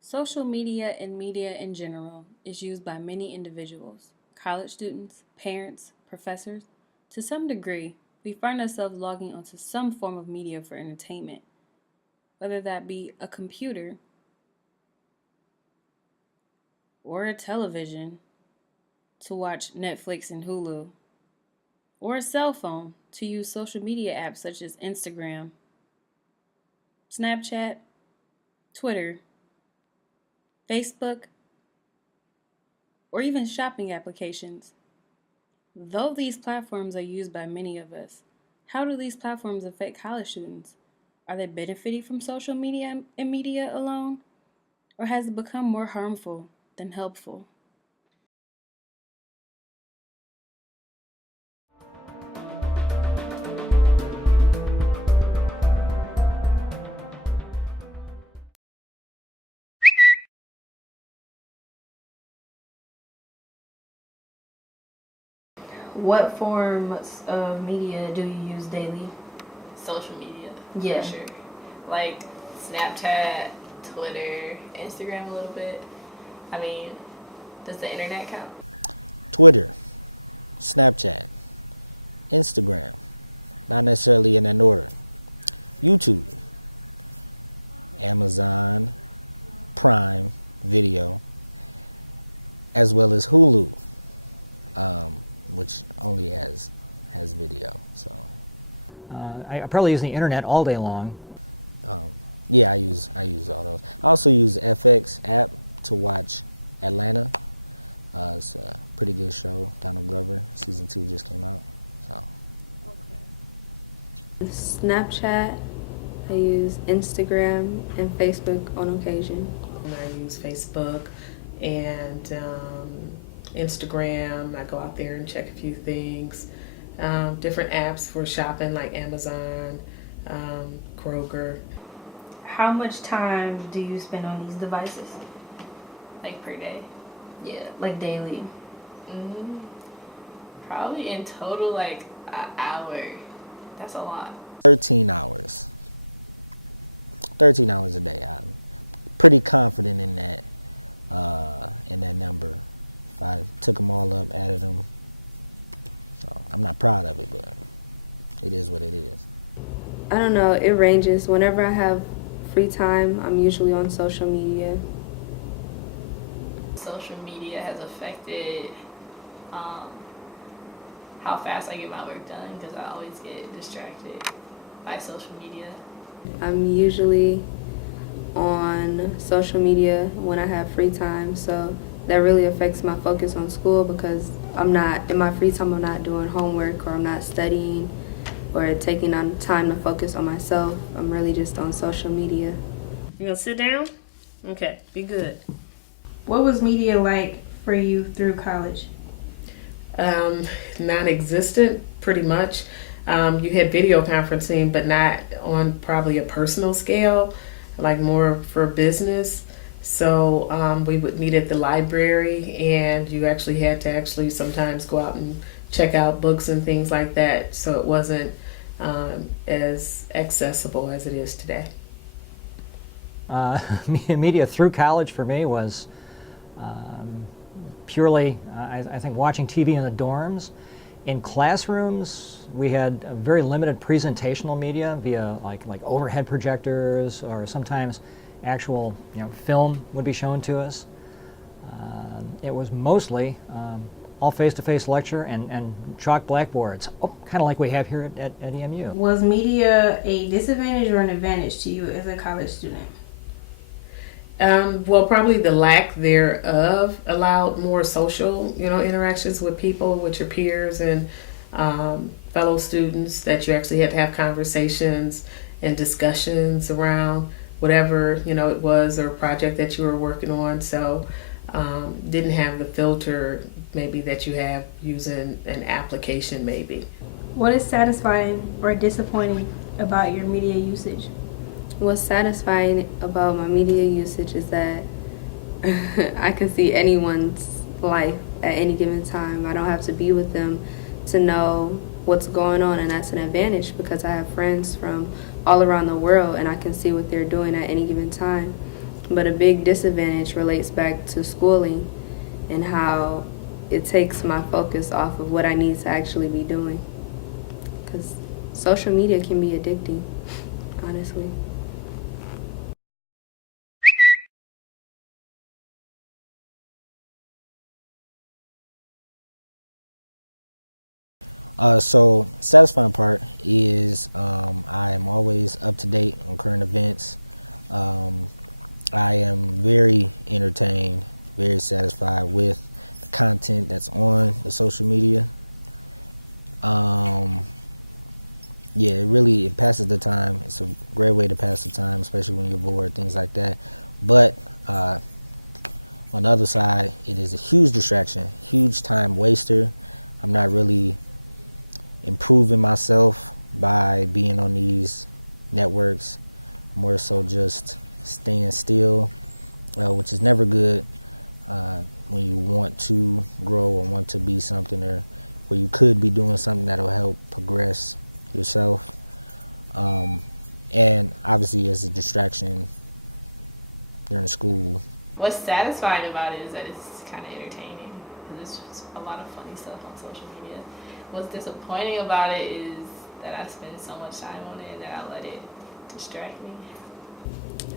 Social media and media in general is used by many individuals, college students, parents, professors. To some degree, we find ourselves logging onto some form of media for entertainment, whether that be a computer or a television to watch Netflix and Hulu, or a cell phone to use social media apps such as Instagram, Snapchat, Twitter, Facebook, or even shopping applications. Though these platforms are used by many of us, how do these platforms affect college students? Are they benefiting from social media and media alone? Or has it become more harmful than helpful? What forms of media do you use daily? Social media. Yeah. For sure. Like Snapchat, Twitter, Instagram a little bit. I mean, does the internet count? Twitter, Snapchat, Instagram, not necessarily in that order. YouTube, Amazon, Prime Video, as well as Hulu, which only has video. So I probably use the internet all day long. yeah, I use all those. I also use FX app to watch Atlanta. It's a pretty good show. Donald Glover, season 2 just came out. So. Snapchat, I use Instagram and Facebook on occasion. I use Facebook and Instagram. I go out there and check a few things. Different apps for shopping like Amazon, Kroger. How much time do you spend on these devices? Like per day? Yeah. Like daily? Probably in total like an hour. That's a lot. 13 hours. 13 hours a day. I'm pretty confident in that number. If I took them all up, added them, so I'm not proud of it, but it is what it is. I don't know, it ranges. Whenever I have free time, I'm usually on social media. Social media has affected how fast I get my work done because I always get distracted by social media. I'm usually on social media when I have free time, so that really affects my focus on school because I'm not, in my free time, I'm not doing homework or I'm not studying or taking on time to focus on myself. I'm really just on social media. You gonna sit down? Okay, be good. What was media like for you through college? Non-existent, pretty much. You had video conferencing, but not on probably a personal scale, like more for business. So we would meet at the library, and you actually had to sometimes go out and check out books and things like that. So it wasn't as accessible as it is today. Media through college for me was purely, I think, watching TV in the dorms. In classrooms, we had a very limited presentational media via like overhead projectors, or sometimes actual film would be shown to us. It was mostly all face-to-face lecture and chalk blackboards, kind of like we have here at EMU. Was media a disadvantage or an advantage to you as a college student? Well, probably the lack thereof allowed more social, interactions with people, with your peers and fellow students, that you actually had to have conversations and discussions around whatever, it was, or project that you were working on. So didn't have the filter maybe that you have using an application maybe. What is satisfying or disappointing about your media usage? What's satisfying about my media usage is that I can see anyone's life at any given time. I don't have to be with them to know what's going on, and that's an advantage because I have friends from all around the world and I can see what they're doing at any given time. But a big disadvantage relates back to schooling and how it takes my focus off of what I need to actually be doing. Because social media can be addicting, honestly. So satisfying part is I am always up to date on current events. I am very entertained, very satisfied with the content that's on the social media. Yeah, it passes the time. It's a great way to pass the time, especially when you're bored, things like that. But on the other side, it is a huge distraction, huge time waster. I'm not really improving myself by being on these networks. More so just staying still, which is never good when you want to grow or want to be something, or where you could be doing something that'll help progress yourself. And obviously as a distraction during school. What's satisfying about it is that it's kind of entertaining. There's just a lot of funny stuff on social media. What's disappointing about it is that I spend so much time on it and that I let it distract me.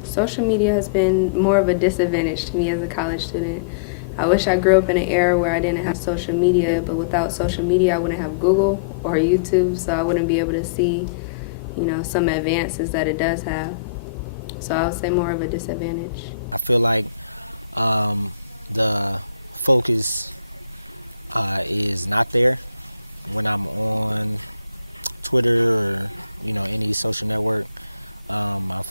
Social media has been more of a disadvantage to me as a college student. I wish I grew up in an era where I didn't have social media, but without social media I wouldn't have Google or YouTube, so I wouldn't be able to see, some advances that it does have. So I would say more of a disadvantage. I feel like the focus is not there when I'm on Twitter or any social network. I'm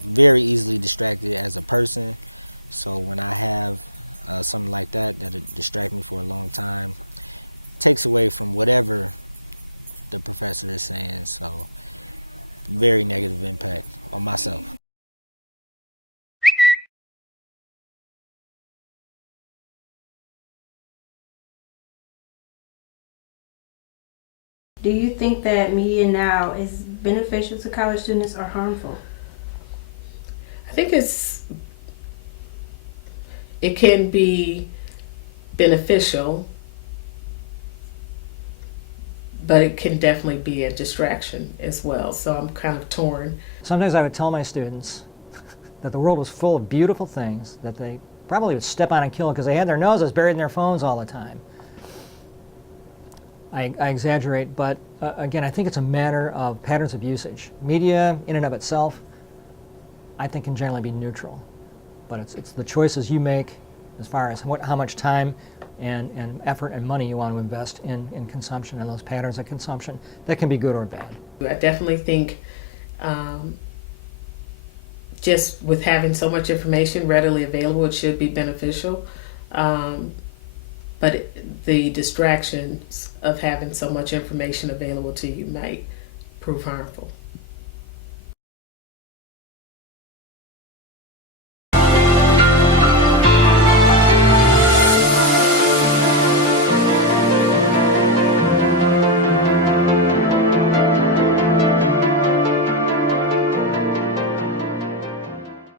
very easily distracted as a person. So when I have something like that'll distract me for a long time, takes away from whatever the professor is saying. So very negative impact on myself. Do you think that media now is beneficial to college students or harmful? I think it can be beneficial, but it can definitely be a distraction as well. So I'm kind of torn. Sometimes I would tell my students that the world was full of beautiful things that they probably would step on and kill because they had their noses buried in their phones all the time. I exaggerate, but again, I think it's a matter of patterns of usage. Media, in and of itself, I think can generally be neutral, but it's the choices you make as far as how much time and effort and money you want to invest in consumption and those patterns of consumption that can be good or bad. I definitely think just with having so much information readily available, it should be beneficial. But the distractions of having so much information available to you might prove harmful.